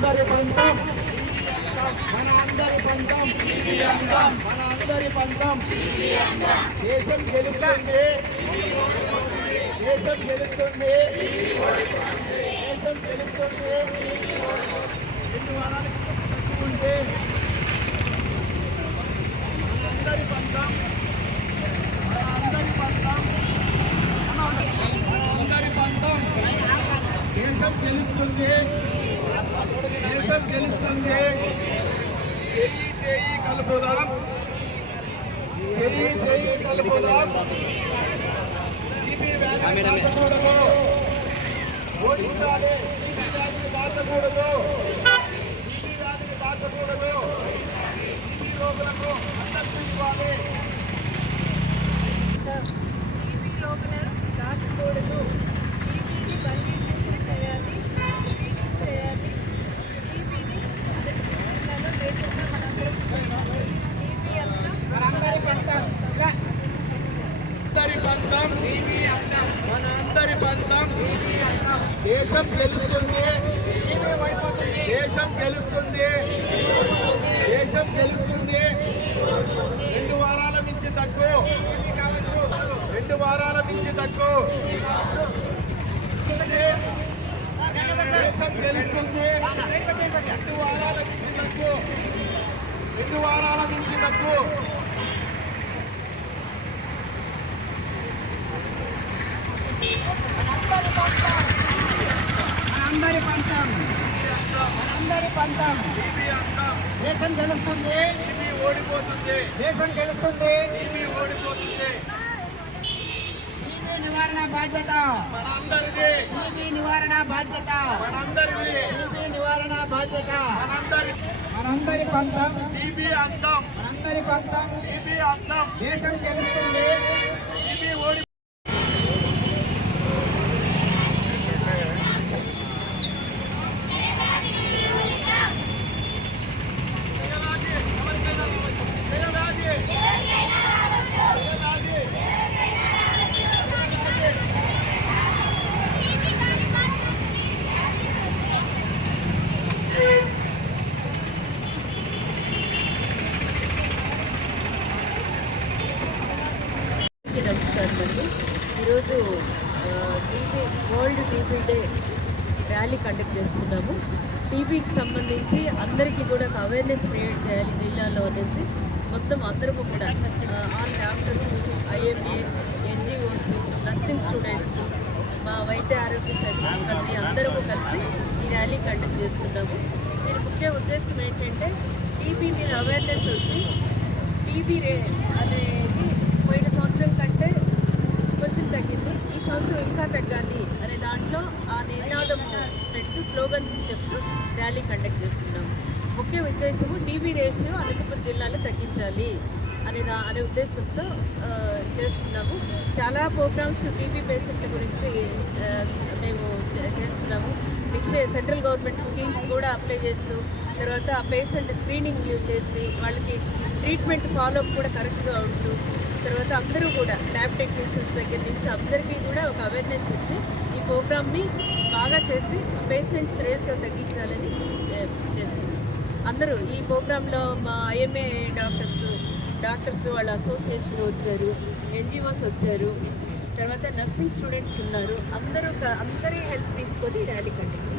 అందరి పంతం. మన అందరి పంతం. మన అందరి పంతం. దేశం గెలుస్తుంది. దేశం గెలుస్తుంది. దేశం గెలుస్తుంది. రెండు వారాలకు ఉంటే మన అందరి పంతం. గెలుస్తుంది. చెయ్యి చెయ్యి కలుపుదాం. చెయ్యి చెయ్యి కలుపుదాం. ఓడించాలి టీబీ వ్యాధిని దాచకూడదు టీబీ వ్యాధిని దాచకూడదు టీబీ రోగులకు అందరికీ ఇవ్వాలి టీవీ లోపల దాచకూడదు టీవీని బహిర్గతం చేయాలి స్క్రీనింగ్ చేయాలి టీవీని జిల్లాలో లేకుండా మనందరం టీవీ అంతా అందరి పంతం మన అందరి పంతం దేశం గెలుస్తుంది. దేశం గెలుస్తుంది. దేశం గెలుస్తుంది. రెండు వారాల మించి తక్కువ రెండు వారాల మించి తక్కువ దేశం గెలుస్తుంది. రెండు వారాల మించి తక్కువ రెండు వారాల మించి తక్కువ పంతం మనందరి అంతా దేశం గెలుస్తుంది. ఓడిపోతుంది. దేశం గెలుస్తుంది. ఓడిపోతుంది. నివారణ బాధ్యత. టీవీ నివారణ బాధ్యత. టీవీ నివారణ బాధ్యత. మనందరి పంతం. మనందరి పంతం. దేశం గెలుస్తుంది. ఈరోజు TB world TB day rally conduct చేస్తున్నాము. టీబీకి సంబంధించి అందరికీ కూడా ఒక అవేర్నెస్ క్రియేట్ చేయాలి జిల్లాలో అనేసి మొత్తం అందరము కూడా ఆ, all doctors IMA NGOs nursing students మా వైద్య ఆరోగ్య శాఖ సిబ్బంది అందరము కలిసి ఈ ర్యాలీ కండక్ట్ చేస్తున్నాము. దీని ముఖ్య ఉద్దేశం ఏంటంటే టీబీ మీద అవేర్నెస్ వచ్చి టీబీ రే అనేది సంవత్సరం ఇంకా తగ్గాలి అనే దాంట్లో ఆ నినాదం పెట్టు స్లోగన్స్ చెప్తూ ర్యాలీ కండక్ట్ చేస్తున్నాం. ముఖ్య ఉద్దేశము టీబీ రేషియో అనంతపురం జిల్లాలో తగ్గించాలి అనే దా అనే ఉద్దేశంతో చేస్తున్నాము. చాలా ప్రోగ్రామ్స్ టీబీ పేషెంట్ల గురించి మేము చేస్తున్నాము. మిక్సే సెంట్రల్ గవర్నమెంట్ స్కీమ్స్ కూడా అప్లై చేస్తూ తర్వాత ఆ పేషెంట్ స్క్రీనింగ్ చేసి వాళ్ళకి ట్రీట్మెంట్ ఫాలోఅప్ కూడా కరెక్ట్గా ఉంటూ తర్వాత అందరూ కూడా ల్యాబ్ టెక్నీషియన్స్ దగ్గర నుంచి అందరికీ కూడా ఒక అవేర్నెస్ ఇచ్చి ఈ ప్రోగ్రామ్ని బాగా చేసి పేషెంట్స్ రేషియో తగ్గించాలని చేస్తున్నాం. అందరూ ఈ ప్రోగ్రాంలో మా ఐఎంఏ డాక్టర్స్ డాక్టర్స్ వాళ్ళ అసోసియేషన్ వచ్చారు ఎన్జిఓస్ వచ్చారు తర్వాత నర్సింగ్ స్టూడెంట్స్ ఉన్నారు. అందరూ అందరి హెల్ప్ తీసుకొని ర్యాలీ కంటిన్యూ